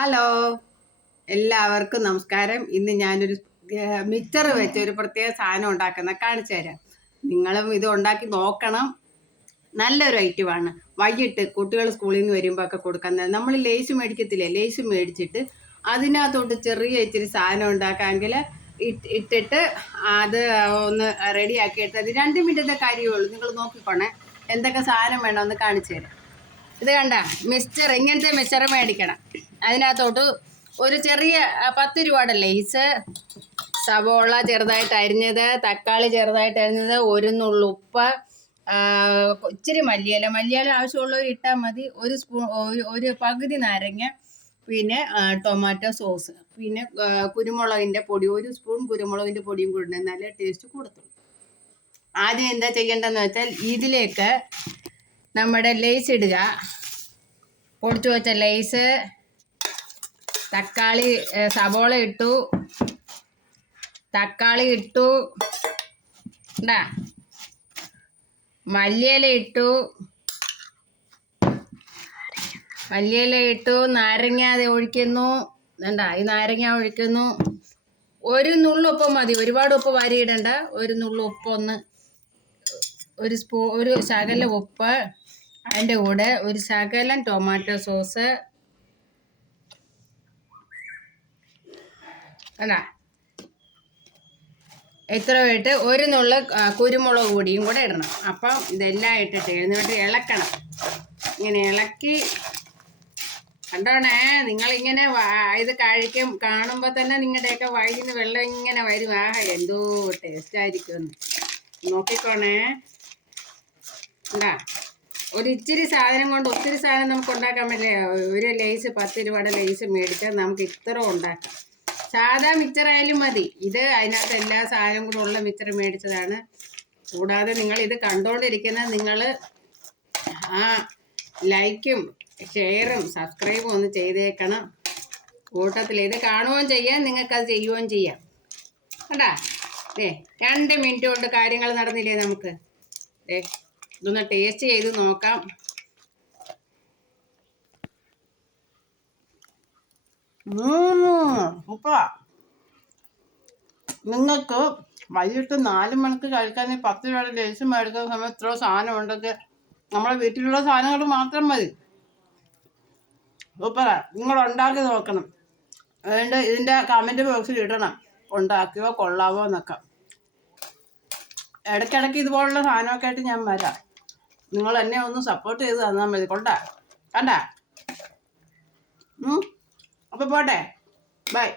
Hello, എല്ലാവർക്കും നമസ്കാരം. ഇന്ന് ഞാനൊരു മിക്സർ വെച്ച് ഒരു പ്രത്യേക സാധനം ഉണ്ടാക്കുന്ന കാണിച്ചു തരാം. നിങ്ങളും ഇത് ഉണ്ടാക്കി നോക്കണം. നല്ലൊരു ഐറ്റമാണ്. വൈകിട്ട് കുട്ടികൾ സ്കൂളിൽ നിന്ന് വരുമ്പോൾ ഒക്കെ കൊടുക്കുന്നത്. നമ്മൾ ലേസ് മേടിക്കത്തില്ലേ, ലേസ് മേടിച്ചിട്ട് അതിനകത്തോട്ട് ചെറിയ ഇച്ചിരി സാധനം ഉണ്ടാക്കാമെങ്കിൽ ഇട്ടിട്ട് അത് ഒന്ന് റെഡിയാക്കിയിട്ട് അത് 2 മിനിറ്റത്തെ കാര്യമേ ഉള്ളൂ. നിങ്ങൾ നോക്കിക്കോണേ എന്തൊക്കെ സാധനം വേണമെന്ന് കാണിച്ചു തരാം. ഇത് കണ്ട മിക്സ്ചർ, ഇങ്ങനത്തെ മിക്സ്ചർ മേടിക്കണം. അതിനകത്തോട്ട് ഒരു ചെറിയ 10 രൂപയുടെ ലേസ്, സവോള ചെറുതായിട്ട് അരിഞ്ഞത്, തക്കാളി ചെറുതായിട്ട് അരിഞ്ഞത്, ഒരു നുള്ളുപ്പ്, ഇച്ചിരി മല്ലിയില ആവശ്യമുള്ളവർ ഇട്ടാൽ മതി, ഒരു സ്പൂൺ, ഒരു പകുതി നാരങ്ങ, പിന്നെ ടൊമാറ്റോ സോസ്, പിന്നെ കുരുമുളകിൻ്റെ പൊടി, ഒരു സ്പൂൺ കുരുമുളകിൻ്റെ പൊടിയും കൂടി ഇടുന്നത് നല്ല ടേസ്റ്റ് കൂടത്തുള്ളൂ. ആദ്യം എന്താ ചെയ്യേണ്ടതെന്ന് വെച്ചാൽ ഇതിലേക്ക് നമ്മുടെ ലേസ് ഇടുക. പൊടിച്ചു വെച്ച ലേസ്, തക്കാളി, സവോള ഇട്ടു, തക്കാളി ഇട്ടു, മല്ലിയില ഇട്ടു, നാരങ്ങ ഒഴിക്കുന്നു. ഈ നാരങ്ങ ഒഴിക്കുന്നു. ഒരു നുള്ളുപ്പ് മതി, ഒരുപാട് ഉപ്പ് വാരിയിടണ്ട. ഒരു നുള്ളുപ്പ്, ഒരു ശകല ഉപ്പ്, അതിൻ്റെ കൂടെ ഒരു ശകലം ടൊമാറ്റോ സോസ്, ഇത്ര ഇട്ട് ഒരു നുള്ള് കുരുമുളക് പൊടിയും കൂടെ ഇടണം. അപ്പം ഇതെല്ലാം ഇട്ടിട്ട് എന്നിട്ട് ഇളക്കണം. ഇങ്ങനെ ഇളക്കി കണ്ടോണേ. നിങ്ങളിങ്ങനെ ഇത് കാണുമ്പോൾ തന്നെ നിങ്ങളുടെയൊക്കെ വഴിയിൽ നിന്ന് വെള്ളം ഇങ്ങനെ വരും. എന്തോ ടേസ്റ്റ് ആയിരിക്കുമെന്ന് നോക്കിക്കോണേ. ഒരു ഇച്ചിരി സാധനം കൊണ്ട് ഒത്തിരി സാധനം നമുക്ക് ഉണ്ടാക്കാൻ പറ്റില്ല. ഒരു ലേസ് 10 രൂപയുടെ ലേസ് മേടിച്ചാൽ നമുക്ക് ഇത്ര ഉണ്ടാക്കാം. സാധാ മിക്സർ ആയാലും മതി. ഇത് അതിനകത്ത് എല്ലാ സാധനവും കൂടെ ഉള്ള മിക്സർ മേടിച്ചതാണ്. കൂടാതെ നിങ്ങൾ ഇത് കണ്ടുകൊണ്ടിരിക്കുന്ന നിങ്ങൾ ലൈക്കും ഷെയറും സബ്സ്ക്രൈബും ഒന്ന് ചെയ്തേക്കണം. കൂട്ടത്തിൽ ഇത് കാണുകയും ചെയ്യാം, നിങ്ങൾക്കത് ചെയ്യുകയും ചെയ്യാം. കണ്ടാ 2 മിനിറ്റ് കൊണ്ട് കാര്യങ്ങൾ നടന്നില്ലേ നമുക്ക്. ഇതൊന്ന് ടേസ്റ്റ് ചെയ്ത് നോക്കാം. സൂപ്പറാ. നിങ്ങൾക്ക് വൈകിട്ട് 4 മണിക്ക് കഴിക്കാൻ 10 രൂപയുടെ ലേസ് മേടിക്കുന്ന സമയത്ത് ഇത്ര സാധനം ഉണ്ടെങ്കിൽ നമ്മുടെ വീട്ടിലുള്ള സാധനങ്ങൾ മാത്രം മതി. സൂപ്പറാ. നിങ്ങൾ ഉണ്ടാക്കി നോക്കണം. അതുകൊണ്ട് ഇതിൻ്റെ കമൻറ്റ് ബോക്സിൽ ഇടണം ഉണ്ടാക്കിയോ കൊള്ളാവോ എന്നൊക്കെ. ഇടയ്ക്കിടയ്ക്ക് ഇതുപോലുള്ള സാധനമൊക്കെ ആയിട്ട് ഞാൻ വരാം. നിങ്ങൾ എന്നെ ഒന്ന് സപ്പോർട്ട് ചെയ്ത് തന്നാൽ മതി. കണ്ട അപ്പോൾ പോട്ടെ. ബൈ.